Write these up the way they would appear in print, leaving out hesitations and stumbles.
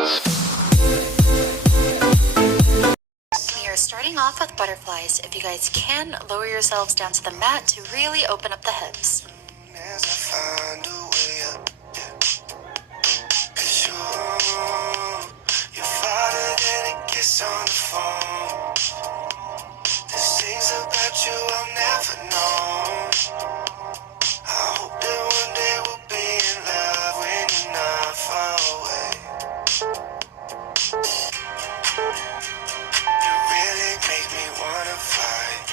We are starting off with butterflies. If you guys can, lower yourselves down to the mat to really open up the hips. On the phone, there's things about you I'll never know. I hope that one day we'll be in love when you're not far away. You really make me wanna fight.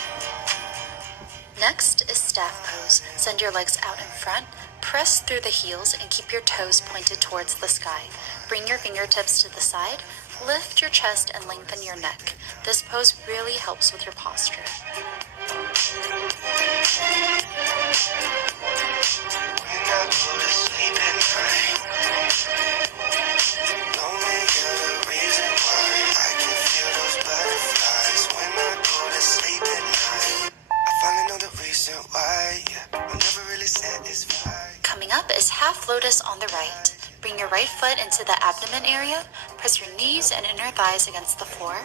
Next is staff pose. Send your legs out in front, press through the heels, and keep your toes pointed towards the sky. Bring your fingertips to the side. Lift your chest and lengthen your neck. This pose really helps with your posture. Coming up is half lotus on the right. Bring your right foot into the abdomen area, press your knees and inner thighs against the floor,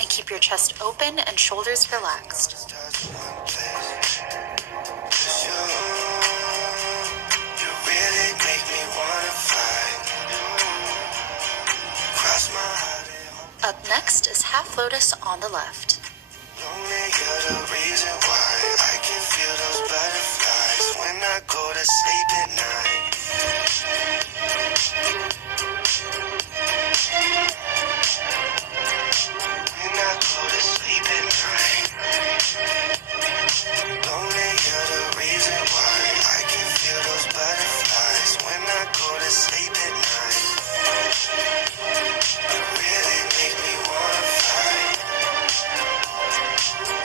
and keep your chest open and shoulders relaxed. Up next is half lotus on the left. Go to sleep at night. When I go to sleep at night. Lonely, you're the reason why I can feel those butterflies. When I go to sleep at night. You really make me wanna fight.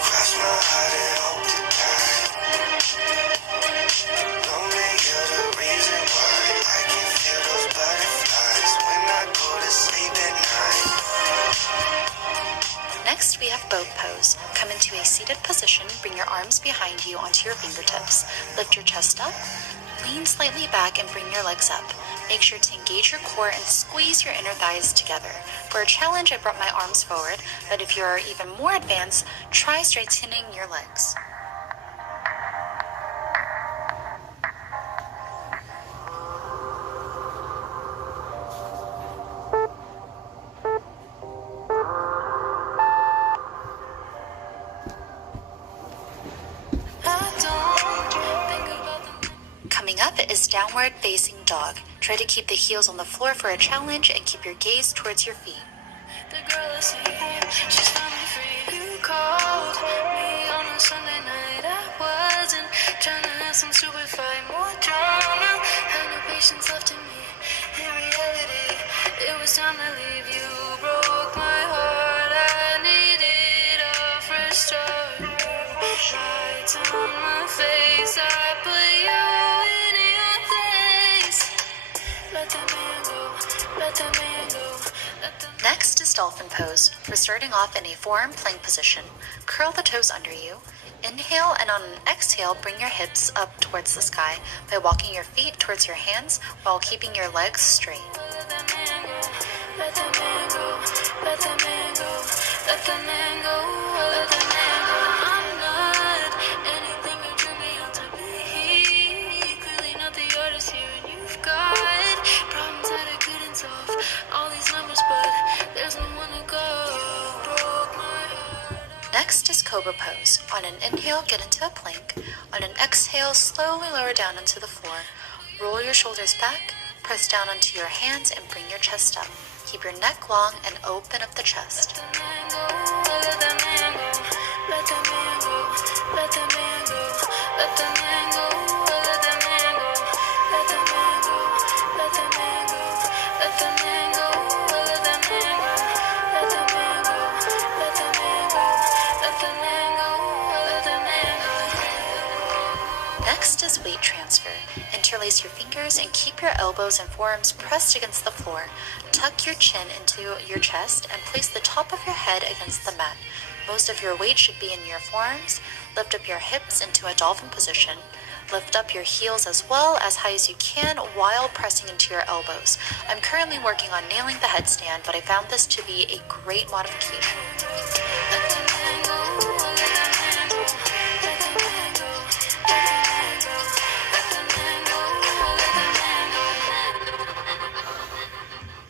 Cross my heart and hope to die. Next, we have boat pose. Come into a seated position, bring your arms behind you onto your fingertips. Lift your chest up, lean slightly back, and bring your legs up. Make sure to engage your core and squeeze your inner thighs together. For a challenge, I brought my arms forward, but if you are even more advanced, try straightening your legs. Coming up is downward facing dog. Try to keep the heels on the floor for a challenge and keep your gaze towards your feet. The girl I see, she's finally free. You called me on a Sunday night. I wasn't trying to have some stupid fight, more drama. Had no patience left in me. In reality, it was time to leave. You broke my heart. I needed a fresh start. Lights on my face. I put you in your place. Let that man go. Let that man go. Next is dolphin pose. We're starting off in a forearm plank position. Curl the toes under you. Inhale, and on an exhale, bring your hips up towards the sky by walking your feet towards your hands while keeping your legs straight. Let that man go. Let that man go. Let that man go. Let that man go. Let that man go. I'm not anything you drew me out to be. Clearly not the artist here, and you've got problems that I couldn't solve. All these numbers, but there's no one to go. Broke my heart. Next is cobra pose. On an inhale, get into a plank. On an exhale, slowly lower down onto the floor. Roll your shoulders back, press down onto your hands, and bring your chest up. Keep your neck long and open up the chest. Let that man go. Let that man go. Let that man go. Let that man go. Let that man go. Let that man go. Let that man go. Let that man go. Let that man go. Let that man go. Let that man go. Let that man go. Let that man go. Next is weight transfer. Interlace your fingers and keep your elbows and forearms pressed against the floor. Tuck your chin into your chest and place the top of your head against the mat. Most of your weight should be in your forearms. Lift up your hips into a dolphin position. Lift up your heels as well as high as you can while pressing into your elbows. I'm currently working on nailing the headstand, but I found this to be a great modification.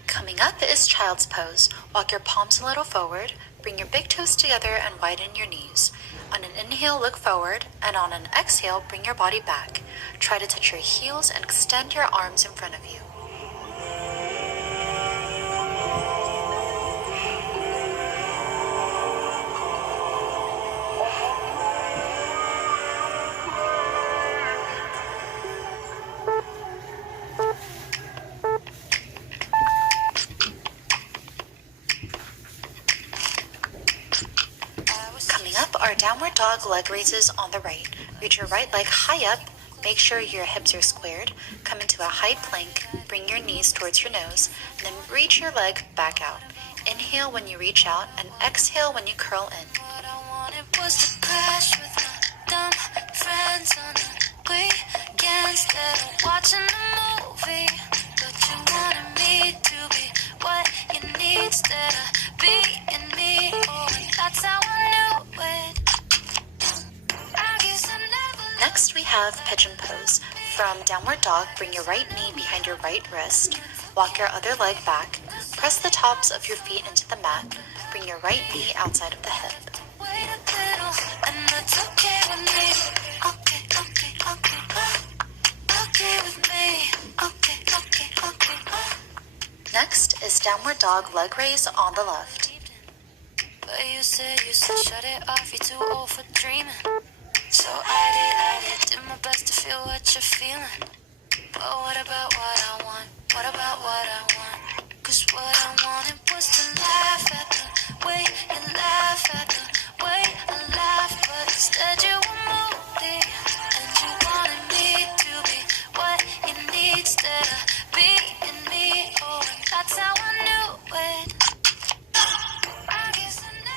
Coming up is child's pose. Walk your palms a little forward, bring your big toes together and widen your knees. On an inhale, look forward, and on an exhale, bring your body back. Try to touch your heels and extend your arms in front of you. Our downward dog leg raises on the right. Reach your right leg high up. Make sure your hips are squared. Come into a high plank. Bring your knees towards your nose. And then reach your leg back out. Inhale when you reach out and exhale when you curl in. What I wanted was to crash with my dumb friends on the weekend instead of watching a movie. But you wanted me to be what you need instead of being me. Oh, and that's how I knew it. Next we have pigeon pose. From downward dog, bring your right knee behind your right wrist. Walk your other leg back. Press the tops of your feet into the mat. Bring your right knee outside of the hip. Wait a little, and that's okay with me. Okay, okay, okay. Okay with me. Okay, okay, okay. Next is downward dog leg raise on the left. But you said shut it off, you're too old for dreaming. So I did my best to feel what you're feeling. But what about what I want? What about what I want? Cause what I wanted was to laugh at the way you laugh at the way I laugh. But instead you were moody. And you wanted me to be what you need instead of being me. Oh, and that's how I knew it.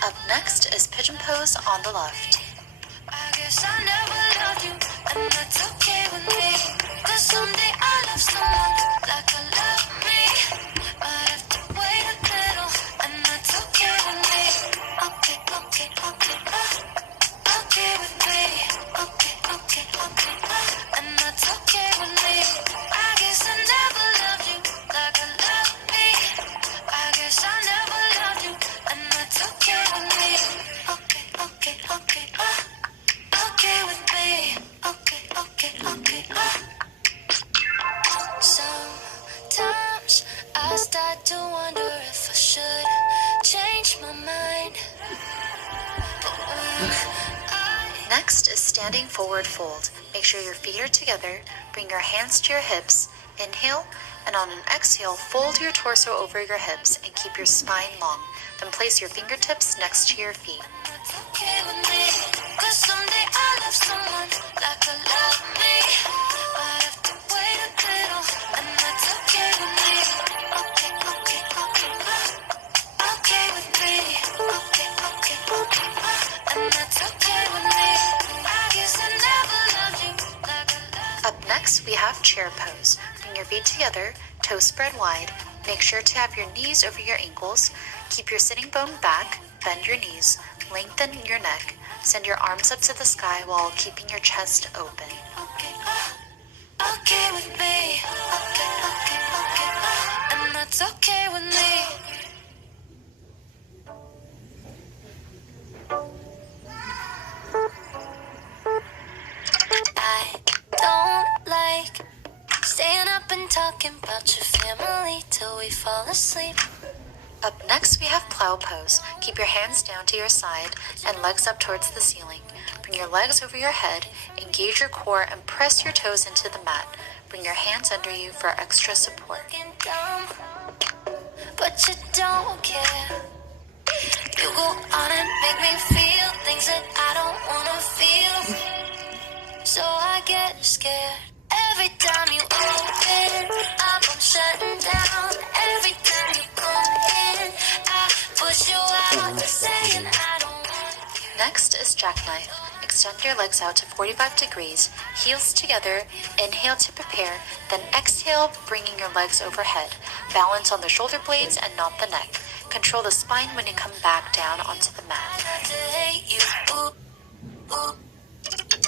Up next is pigeon pose on the left. I guess I never loved you, and that's okay with me. Cause someday I'll love someone like I love me. I'd have to wait a little, and that's okay with me. Okay, okay, okay. Okay with me. Okay, okay, okay. And that's okay with me. I guess I never loved you like I love me. I guess I never loved you, and that's okay with me. Okay, okay, okay. Okay with me. Okay, okay, okay. Sometimes I start to wonder if I should change my mind. Next is standing forward fold. Make sure your feet are together. Bring your hands to your hips. Inhale, and on an exhale, fold your torso over your hips and keep your spine long. Then place your fingertips next to your feet. It's okay with me, cause someday I'll love someone like I love me. I'd have to wait a little, and that's okay with me. Okay, okay, okay. Okay with me. Okay, okay, okay. And that's okay with me. I guess I never loved you like I love. Up next, we have chair pose. Bring your feet together, toes spread wide. Make sure to have your knees over your ankles. Keep your sitting bone back, bend your knees, lengthen your neck. Send your arms up to the sky while keeping your chest open. Okay, okay with me. Okay, okay, okay. And that's okay with me. I don't like staying up and talking about your family till we fall asleep. Up next, we have plow pose. Keep your hands down to your side and legs up towards the ceiling. Bring your legs over your head, engage your core, and press your toes into the mat. Bring your hands under you for extra support. Looking dumb, but you don't care. You go on and make me feel things that I don't wanna feel. So I get scared every time you open up. I'm shutting down every time you come in. I push you out, saying I don't want you. Next is jackknife. Extend your legs out to 45 degrees. Heels together, inhale to prepare, then exhale, bringing your legs overhead. Balance on the shoulder blades and not the neck. Control the spine when you come back down onto the mat.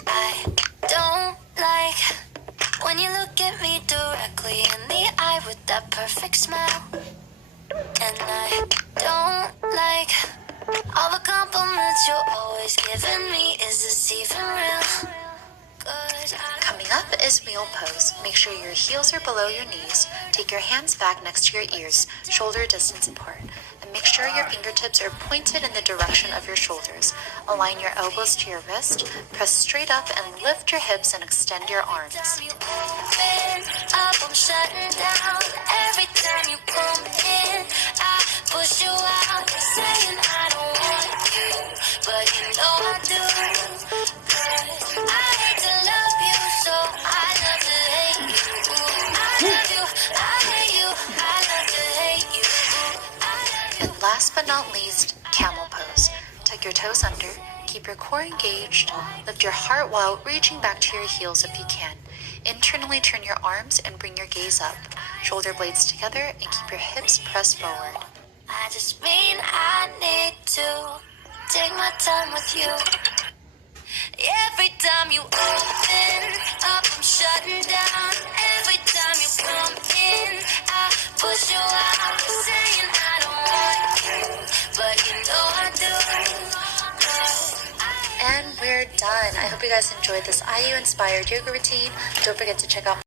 I don't like when you look at me directly in the eye with that perfect smile. And I don't like all the compliments you're always giving me. Is this even real? Coming up is wheel pose. Make sure your heels are below your knees. Take your hands back next to your ears, shoulder distance apart. And make sure your fingertips are pointed in the direction of your shoulders. Align your elbows to your wrist. Press straight up and lift your hips and extend your arms. I'm shutting down. Every time you come in, I push you out. You're saying I don't want you, but you know I do. I hate to love you, so I love to hate you. I love you, I hate you. I love to hate you. I love you. And last but not least, camel pose. Tuck your toes under. Keep your core engaged. Lift your heart while reaching back to your heels if you can. Internally turn your arms and bring your gaze up. Shoulder blades together and keep your hips pressed forward. I just mean I need to take my time with you. Every time you open up, I'm shutting down. Every time you come in, I push you out. You're saying I don't want you, but you know I do. And we're done. I hope you guys enjoyed this IU-inspired yoga routine. Don't forget to check out